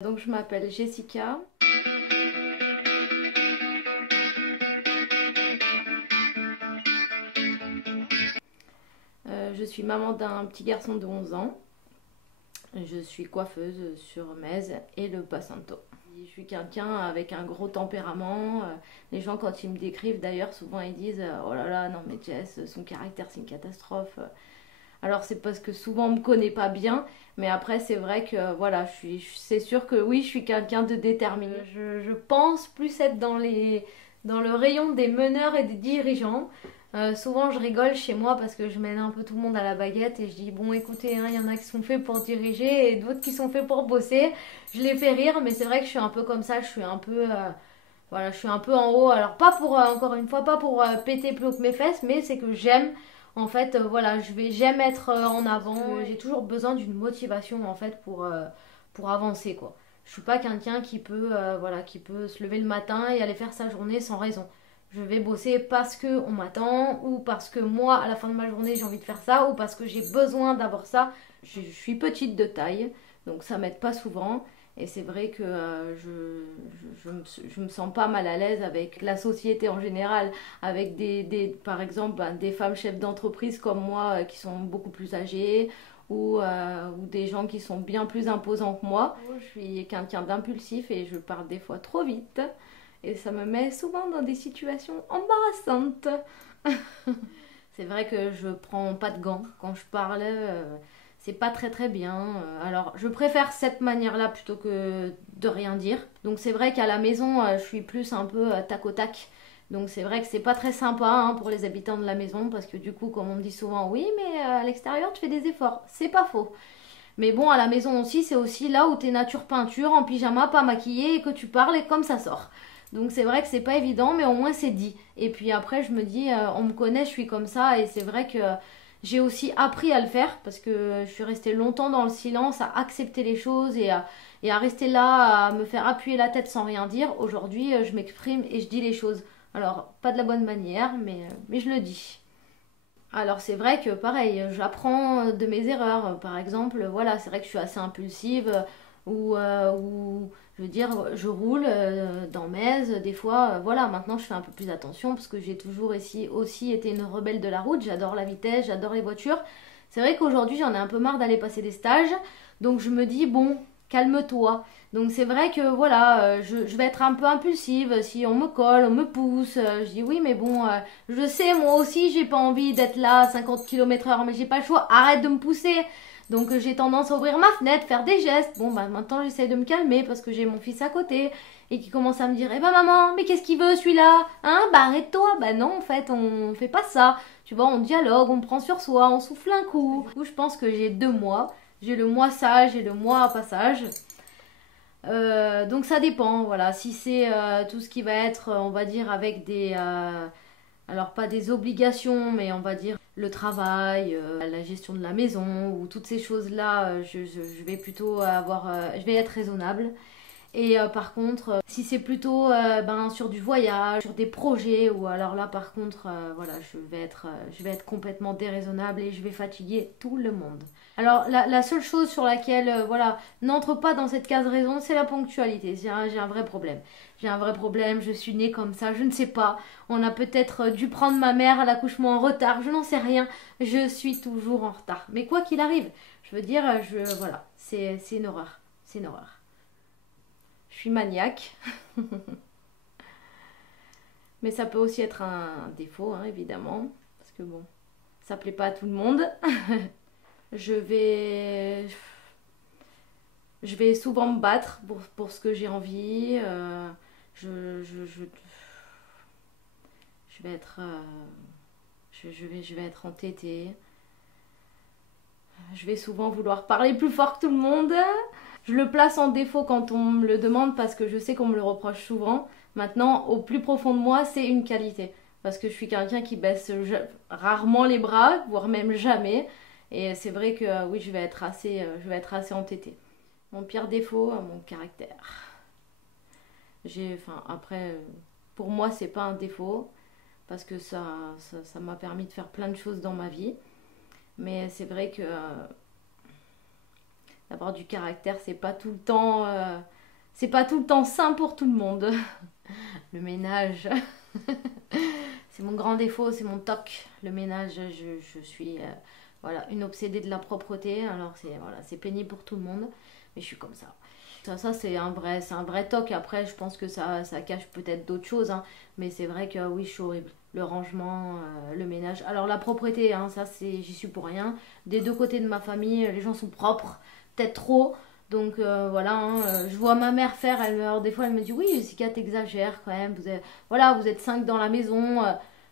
Donc je m'appelle Jessica. Je suis maman d'un petit garçon de 11 ans. Je suis coiffeuse sur Metz et le Passanto. Je suis quelqu'un avec un gros tempérament. Les gens quand ils me décrivent d'ailleurs souvent ils disent oh là là non mais Jess son caractère c'est une catastrophe. Alors c'est parce que souvent on me connaît pas bien, mais après c'est vrai que voilà, c'est sûr que oui, je suis quelqu'un de déterminé. Je pense plus être dans le rayon des meneurs et des dirigeants. Souvent je rigole chez moi parce que je mène un peu tout le monde à la baguette et je dis bon écoutez, hein, il y en a qui sont faits pour diriger et d'autres qui sont faits pour bosser. Je les fais rire, mais c'est vrai que je suis un peu comme ça, je suis un peu voilà, je suis un peu en haut. Alors pas pour encore une fois pas pour péter plus haut que mes fesses, mais c'est que j'aime en fait, voilà, j'aime être en avant. J'ai toujours besoin d'une motivation en fait pour avancer quoi. Je suis pas quelqu'un qui peut, voilà, qui peut se lever le matin et aller faire sa journée sans raison. Je vais bosser parce que on m'attend ou parce que moi à la fin de ma journée j'ai envie de faire ça ou parce que j'ai besoin d'avoir ça. Je suis petite de taille, donc ça m'aide pas souvent. Et c'est vrai que je me sens pas mal à l'aise avec la société en général, avec par exemple des femmes chefs d'entreprise comme moi qui sont beaucoup plus âgées ou des gens qui sont bien plus imposants que moi. Je suis quelqu'un d'impulsif et je parle des fois trop vite et ça me met souvent dans des situations embarrassantes. C'est vrai que je prends pas de gants quand je parle. C'est pas très bien. Alors, je préfère cette manière-là plutôt que de rien dire. Donc, c'est vrai qu'à la maison, je suis plus un peu tac au tac. Donc, c'est vrai que c'est pas très sympa hein, pour les habitants de la maison parce que du coup, comme on me dit souvent, oui, mais à l'extérieur, tu fais des efforts. C'est pas faux. Mais bon, à la maison aussi, c'est aussi là où t'es nature peinture, en pyjama, pas maquillée, et que tu parles et comme ça sort. Donc c'est vrai que c'est pas évident, mais au moins c'est dit. Et puis après, je me dis, on me connaît, je suis comme ça, et c'est vrai que j'ai aussi appris à le faire, parce que je suis restée longtemps dans le silence, à accepter les choses et à rester là, à me faire appuyer la tête sans rien dire. Aujourd'hui, je m'exprime et je dis les choses. Alors, pas de la bonne manière, mais je le dis. Alors c'est vrai que pareil, j'apprends de mes erreurs. Par exemple, voilà, c'est vrai que je suis assez impulsive ou je veux dire, je roule dans Metz, des fois, voilà, maintenant je fais un peu plus attention parce que j'ai toujours aussi été une rebelle de la route. J'adore la vitesse, j'adore les voitures. C'est vrai qu'aujourd'hui j'en ai un peu marre d'aller passer des stages, donc je me dis bon, calme-toi. Donc c'est vrai que voilà, je vais être un peu impulsive si on me colle, on me pousse. Je dis oui mais bon, je sais moi aussi j'ai pas envie d'être là à 50 km/h mais j'ai pas le choix, arrête de me pousser. Donc j'ai tendance à ouvrir ma fenêtre, faire des gestes. Bon bah maintenant j'essaie de me calmer parce que j'ai mon fils à côté et qui commence à me dire eh ben maman mais qu'est-ce qu'il veut celui-là? Hein bah arrête-toi. Bah non en fait on fait pas ça. Tu vois on dialogue, on prend sur soi, on souffle un coup. Du coup je pense que j'ai 2 mois. J'ai le mois sage et le mois à passage. Donc ça dépend, voilà. Si c'est tout ce qui va être, on va dire, avec alors pas des obligations, mais on va dire le travail, la gestion de la maison ou toutes ces choses-là, je vais plutôt je vais être raisonnable. Et par contre, si c'est plutôt ben, sur du voyage, sur des projets, ou alors là par contre, voilà, je vais être complètement déraisonnable et je vais fatiguer tout le monde. Alors la seule chose sur laquelle, voilà, n'entre pas dans cette case raison, c'est la ponctualité. J'ai un vrai problème. J'ai un vrai problème, je suis née comme ça, je ne sais pas. On a peut-être dû prendre ma mère à l'accouchement en retard, je n'en sais rien. Je suis toujours en retard. Mais quoi qu'il arrive, je veux dire, voilà, c'est une horreur. C'est une horreur. Je suis maniaque. Mais ça peut aussi être un défaut, hein, évidemment. Parce que bon, ça plaît pas à tout le monde. je vais. Je vais souvent me battre pour ce que j'ai envie. Je vais être. Je vais être entêtée. Je vais souvent vouloir parler plus fort que tout le monde. Je le place en défaut quand on me le demande parce que je sais qu'on me le reproche souvent. Maintenant, au plus profond de moi, c'est une qualité. Parce que je suis quelqu'un qui baisse rarement les bras, voire même jamais. Et c'est vrai que oui, je vais être assez entêtée. Mon pire défaut, mon caractère. Enfin, après, pour moi, c'est pas un défaut parce que ça m'a permis de faire plein de choses dans ma vie. Mais c'est vrai que D'avoir du caractère, c'est pas tout le temps sain pour tout le monde. Le ménage, c'est mon grand défaut, c'est mon toc. Le ménage, je suis voilà, une obsédée de la propreté. Alors c'est pénible pour tout le monde, mais je suis comme ça. Ça c'est un vrai toc. Après, je pense que ça cache peut-être d'autres choses, hein. Mais c'est vrai que oui, je suis horrible. Le rangement, le ménage. Alors la propreté, hein, j'y suis pour rien. Des deux côtés de ma famille, les gens sont propres, peut-être trop. Donc voilà, hein, je vois ma mère faire, alors, des fois elle me dit oui, Jessica, t'exagères quand même. Voilà, vous êtes 5 dans la maison.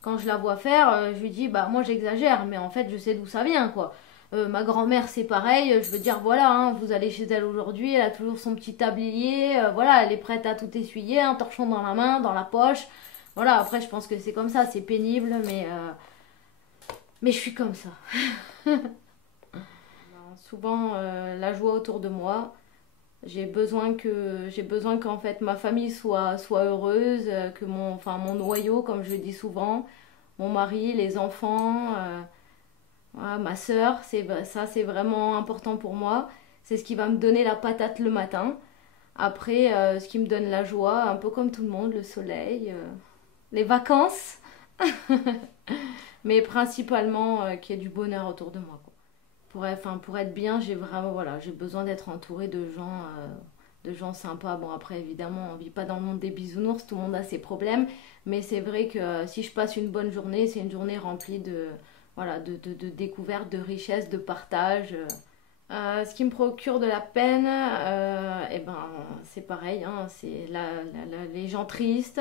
Quand je la vois faire, je lui dis bah moi j'exagère, mais en fait je sais d'où ça vient quoi. Ma grand-mère c'est pareil, je veux dire voilà, hein, vous allez chez elle aujourd'hui, elle a toujours son petit tablier, voilà, elle est prête à tout essuyer, un torchon dans la main, dans la poche. Voilà, après je pense que c'est comme ça, c'est pénible, mais je suis comme ça. Souvent la joie autour de moi. J'ai besoin qu'en fait ma famille soit heureuse, que mon noyau, comme je le dis souvent, mon mari, les enfants, voilà, ma sœur, c'est vraiment important pour moi. C'est ce qui va me donner la patate le matin. Après, ce qui me donne la joie, un peu comme tout le monde, le soleil, les vacances, mais principalement qu'il y ait du bonheur autour de moi, quoi. Pour être bien, j'ai vraiment, voilà, j'ai besoin d'être entourée de gens sympas. Bon, après, évidemment, on vit pas dans le monde des bisounours, tout le monde a ses problèmes. Mais c'est vrai que si je passe une bonne journée, c'est une journée remplie voilà, de découvertes, de richesses, de partage. Ce qui me procure de la peine, eh ben, c'est pareil, hein, c'est les gens tristes,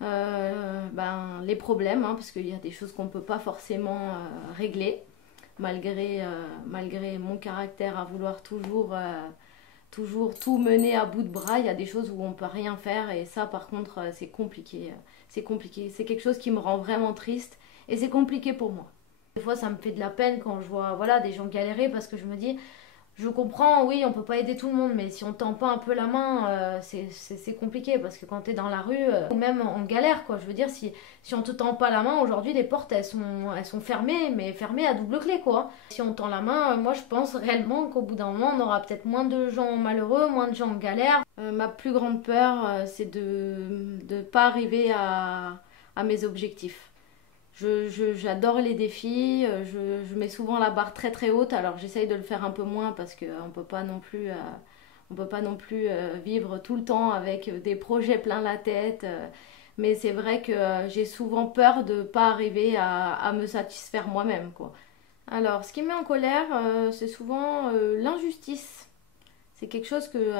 les problèmes, hein, parce qu'il y a des choses qu'on ne peut pas forcément régler malgré mon caractère à vouloir toujours tout mener à bout de bras. Il y a des choses où on peut rien faire et ça par contre c'est compliqué. C'est compliqué. C'est quelque chose qui me rend vraiment triste et c'est compliqué pour moi. Des fois ça me fait de la peine quand je vois voilà, des gens galérer parce que je me dis je comprends, oui, on peut pas aider tout le monde, mais si on tend pas un peu la main, c'est compliqué parce que quand tu es dans la rue, ou même en galère, quoi. Je veux dire, si on te tend pas la main, aujourd'hui, les portes, elles sont fermées, mais fermées à double clé, quoi. Si on tend la main, moi, je pense réellement qu'au bout d'un moment, on aura peut-être moins de gens malheureux, moins de gens en galère. Ma plus grande peur, c'est de pas arriver à mes objectifs. J'adore les défis, je mets souvent la barre très très haute, alors j'essaye de le faire un peu moins parce qu'on peut pas non plus, vivre tout le temps avec des projets plein la tête. Mais c'est vrai que j'ai souvent peur de ne pas arriver à me satisfaire moi-même, quoi. Alors, ce qui me met en colère, c'est souvent l'injustice. C'est quelque chose que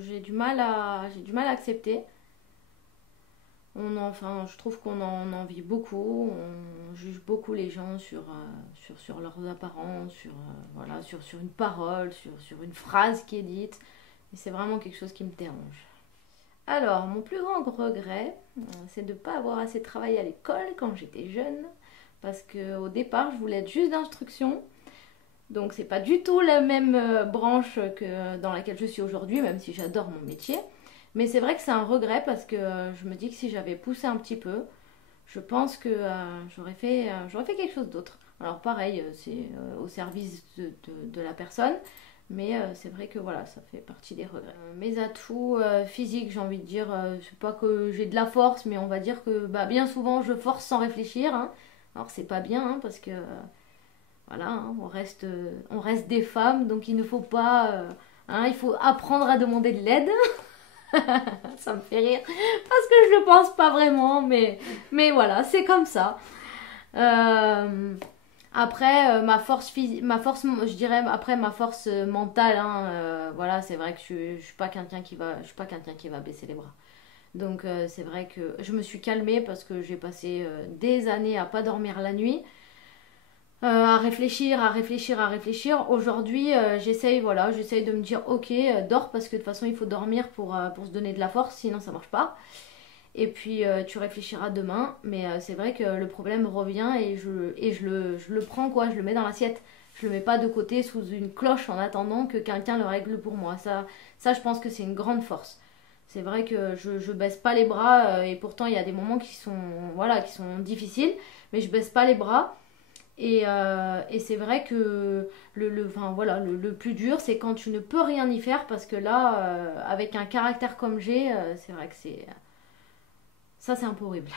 j'ai du mal à accepter. Je trouve qu'on en vit beaucoup, on juge beaucoup les gens sur leurs apparences, voilà, sur une parole, sur une phrase qui est dite. Et c'est vraiment quelque chose qui me dérange. Alors, mon plus grand regret, c'est de ne pas avoir assez travaillé à l'école quand j'étais jeune. Parce qu'au départ, je voulais être juste d'instruction. Donc, c'est pas du tout la même branche que dans laquelle je suis aujourd'hui, même si j'adore mon métier. Mais c'est vrai que c'est un regret parce que je me dis que si j'avais poussé un petit peu, je pense que j'aurais fait quelque chose d'autre. Alors pareil, c'est au service de la personne, mais c'est vrai que voilà, ça fait partie des regrets. Mes atouts physiques, j'ai envie de dire, c'est pas que j'ai de la force, mais on va dire que bien souvent je force sans réfléchir, hein. Alors c'est pas bien, hein, parce que voilà, hein, on reste des femmes, donc il ne faut pas... hein, il faut apprendre à demander de l'aide. Ça me fait rire parce que je le pense pas vraiment, mais voilà, c'est comme ça. Après, je dirais après ma force mentale, hein, voilà, c'est vrai que je suis pas quelqu'un je suis pas quelqu'un qui va baisser les bras. Donc c'est vrai que je me suis calmée parce que j'ai passé des années à pas dormir la nuit. À réfléchir, à réfléchir, à réfléchir. Aujourd'hui, j'essaye de me dire ok, dors parce que de toute façon il faut dormir pour se donner de la force, sinon ça marche pas. Et puis tu réfléchiras demain, mais c'est vrai que le problème revient et je le prends quoi, je le mets dans l'assiette. Je le mets pas de côté sous une cloche en attendant que quelqu'un le règle pour moi. Ça je pense que c'est une grande force. C'est vrai que je baisse pas les bras et pourtant il y a des moments qui sont difficiles, mais je baisse pas les bras. Et c'est vrai que enfin, voilà, le plus dur, c'est quand tu ne peux rien y faire parce que là, avec un caractère comme j'ai, c'est vrai que ça, c'est un peu horrible.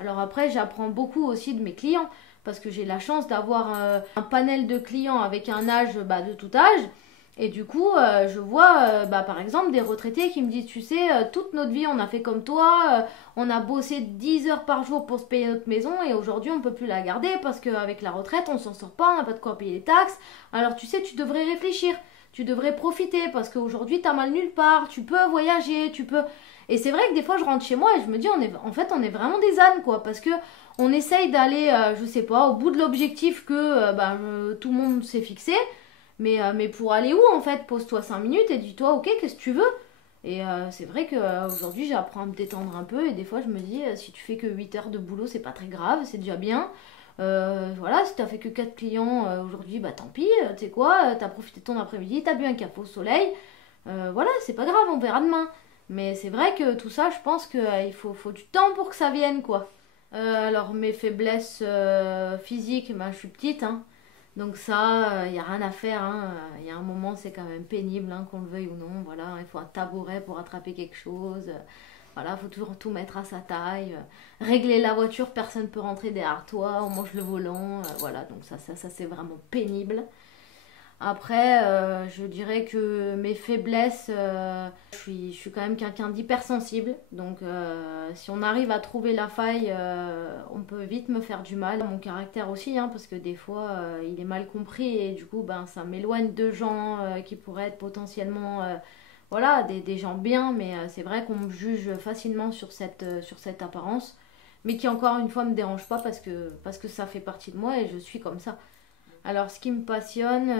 Alors après, j'apprends beaucoup aussi de mes clients parce que j'ai la chance d'avoir un panel de clients avec un âge de tout âge. Et du coup, je vois par exemple des retraités qui me disent, tu sais, toute notre vie on a fait comme toi, on a bossé 10 heures par jour pour se payer notre maison et aujourd'hui on peut plus la garder parce qu'avec la retraite on s'en sort pas, on n'a pas de quoi payer les taxes. Alors tu sais, tu devrais réfléchir, tu devrais profiter parce qu'aujourd'hui t'as mal nulle part, tu peux voyager, tu peux... Et c'est vrai que des fois je rentre chez moi et je me dis, en fait on est vraiment des ânes quoi, parce que on essaye d'aller, je sais pas, au bout de l'objectif que tout le monde s'est fixé. Mais pour aller où en fait? Pose-toi 5 minutes et dis-toi ok, qu'est-ce que tu veux? Et c'est vrai qu'aujourd'hui j'apprends à me détendre un peu et des fois je me dis si tu fais que 8 heures de boulot c'est pas très grave, c'est déjà bien. Voilà, si t'as fait que 4 clients aujourd'hui, bah tant pis, tu sais quoi, t'as profité de ton après-midi, t'as bu un café au soleil, voilà, c'est pas grave, on verra demain. Mais c'est vrai que tout ça, je pense qu'il faut du temps pour que ça vienne quoi. Alors mes faiblesses physiques, bah, je suis petite, hein. Donc ça, il n'y a rien à faire, hein. Il y a un moment, c'est quand même pénible, hein, qu'on le veuille ou non. Voilà, il faut un tabouret pour attraper quelque chose. Voilà, il faut toujours tout mettre à sa taille. Régler la voiture, personne ne peut rentrer derrière toi. On mange le volant. Voilà, donc ça c'est vraiment pénible. Après, je dirais que mes faiblesses, je suis quand même quelqu'un d'hypersensible. Donc, si on arrive à trouver la faille, on peut vite me faire du mal. Mon caractère aussi, hein, parce que des fois, il est mal compris et du coup, ça m'éloigne de gens qui pourraient être potentiellement, voilà, des gens bien. Mais c'est vrai qu'on me juge facilement sur cette apparence. Mais qui, encore une fois, me dérange pas parce que ça fait partie de moi et je suis comme ça. Alors, ce qui me passionne,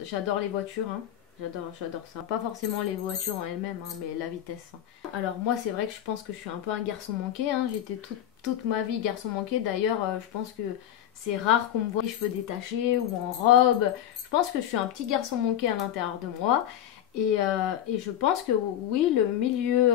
j'adore les voitures, hein. J'adore ça. Pas forcément les voitures en elles-mêmes, hein, mais la vitesse, hein. Alors, moi, c'est vrai que je pense que je suis un peu un garçon manqué, hein. J'étais toute ma vie garçon manqué. D'ailleurs, je pense que c'est rare qu'on me voit les cheveux détachés ou en robe. Je pense que je suis un petit garçon manqué à l'intérieur de moi. Et je pense que oui, le milieu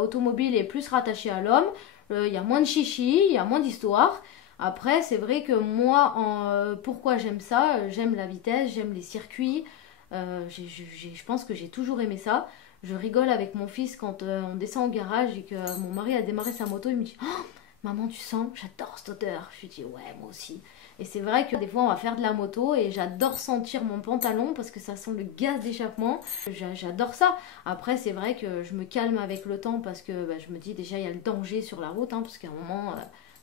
automobile est plus rattaché à l'homme. Il y a moins de chichi, il y a moins d'histoire. Après, c'est vrai que moi, pourquoi j'aime ça? J'aime la vitesse, j'aime les circuits. Je pense que j'ai toujours aimé ça. Je rigole avec mon fils quand on descend au garage et que mon mari a démarré sa moto. Il me dit oh, maman, tu sens? J'adore cette odeur. Je lui dis ouais, moi aussi. Et c'est vrai que des fois, on va faire de la moto et j'adore sentir mon pantalon parce que ça sent le gaz d'échappement. J'adore ça. Après, c'est vrai que je me calme avec le temps parce que je me dis déjà, il y a le danger sur la route, hein, parce qu'à un moment.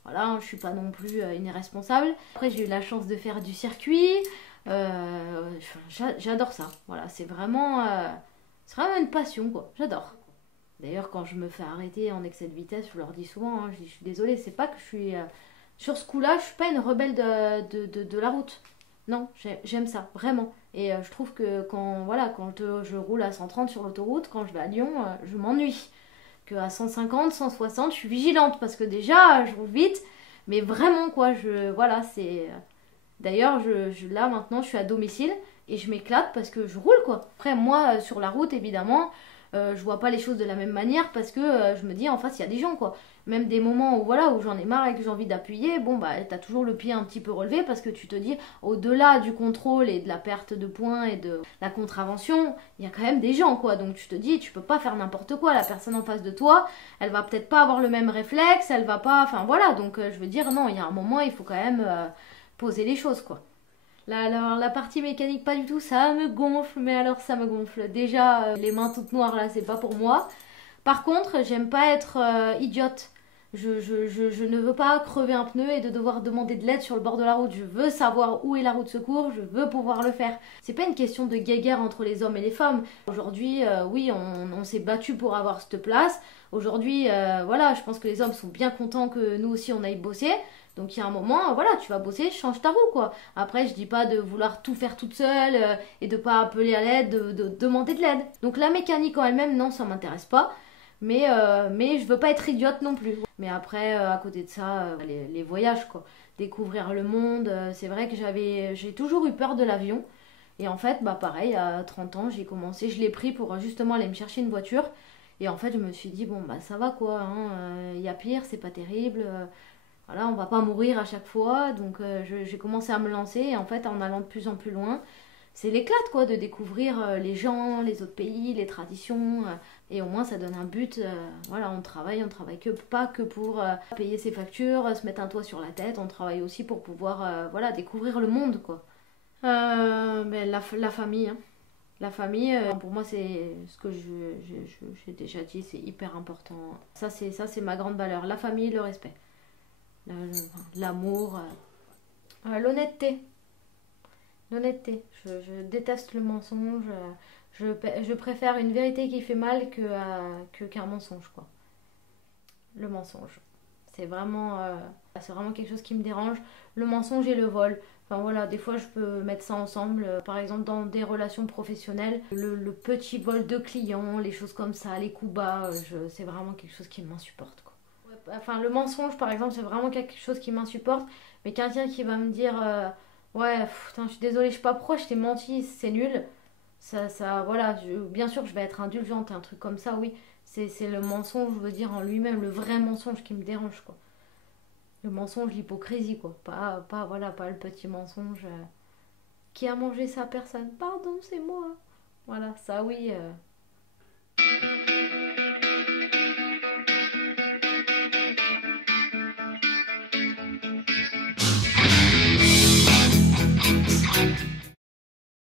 Voilà, je suis pas non plus une irresponsable. Après, j'ai eu la chance de faire du circuit. J'adore ça. Voilà, c'est vraiment une passion, quoi. J'adore. D'ailleurs, quand je me fais arrêter en excès de vitesse, je leur dis souvent, hein, je suis désolée, c'est pas que je suis... sur ce coup-là, je suis pas une rebelle de la route. Non, j'aime ça, vraiment. Et je trouve que quand je roule à 130 sur l'autoroute, quand je vais à Lyon, je m'ennuie. Qu'à 150, 160, je suis vigilante parce que déjà, je roule vite. Mais vraiment, quoi, voilà, c'est... D'ailleurs, là, maintenant, je suis à domicile et je m'éclate parce que je roule, quoi. Après, moi, sur la route, évidemment, je vois pas les choses de la même manière parce que je me dis, en face, il y a des gens, quoi. Même des moments où j'en ai marre et que j'ai envie d'appuyer, bon, t'as toujours le pied un petit peu relevé parce que tu te dis, au-delà du contrôle et de la perte de points et de la contravention, il y a quand même des gens, quoi. Donc tu te dis, tu peux pas faire n'importe quoi. La personne en face de toi, elle va peut-être pas avoir le même réflexe, elle va pas... Enfin, voilà. Donc je veux dire, non, il y a un moment, il faut quand même poser les choses, quoi. Là, alors, la partie mécanique, pas du tout, ça me gonfle, mais alors ça me gonfle. Déjà, les mains toutes noires, là, c'est pas pour moi. Par contre, j'aime pas être idiote. Je ne veux pas crever un pneu et de devoir demander de l'aide sur le bord de la route. Je veux savoir où est la roue de secours, je veux pouvoir le faire. C'est pas une question de guéguerre entre les hommes et les femmes. Aujourd'hui, oui, on s'est battu pour avoir cette place. Aujourd'hui, voilà, je pense que les hommes sont bien contents que nous aussi on aille bosser. Donc il y a un moment, voilà, tu vas bosser, change ta roue, quoi. Après, je dis pas de vouloir tout faire toute seule et de pas appeler à l'aide, de demander de l'aide. Donc la mécanique en elle-même, non, ça m'intéresse pas. Mais je veux pas être idiote non plus. Mais après, à côté de ça, les voyages, quoi. Découvrir le monde. C'est vrai que j'ai toujours eu peur de l'avion. Et en fait, pareil, à 30 ans, j'ai commencé, je l'ai pris pour justement aller me chercher une voiture. Et en fait, je me suis dit, bon, ça va quoi, hein, y a pire, c'est pas terrible. Voilà, on va pas mourir à chaque fois, donc j'ai commencé à me lancer, et en fait, en allant de plus en plus loin, c'est l'éclate quoi de découvrir les gens, les autres pays, les traditions et au moins ça donne un but. Voilà, on travaille que pas que pour payer ses factures, se mettre un toit sur la tête, on travaille aussi pour pouvoir voilà découvrir le monde quoi. Ben, la famille, hein. La famille, pour moi c'est ce que j'ai déjà dit, c'est hyper important. Ça c'est ma grande valeur, la famille, le respect, l'amour, l'honnêteté. L'honnêteté. Je déteste le mensonge. Je préfère une vérité qui fait mal qu'un mensonge, quoi. Le mensonge. C'est vraiment quelque chose qui me dérange. Le mensonge et le vol. Enfin voilà, des fois je peux mettre ça ensemble. Par exemple, dans des relations professionnelles, le petit vol de clients, les choses comme ça, les coups bas, c'est vraiment quelque chose qui m'insupporte, quoi. Ouais, enfin, le mensonge, par exemple, c'est vraiment quelque chose qui m'insupporte. Mais quelqu'un qui va me dire ouais, putain, je suis désolée, je sais pas pourquoi je t'ai menti, c'est nul. Voilà, bien sûr, je vais être indulgente, un truc comme ça, oui. C'est le mensonge, je veux dire, en lui-même, le vrai mensonge qui me dérange, quoi. Le mensonge, l'hypocrisie, quoi. Voilà, pas le petit mensonge qui a mangé sa personne. Pardon, c'est moi. Voilà, ça, oui.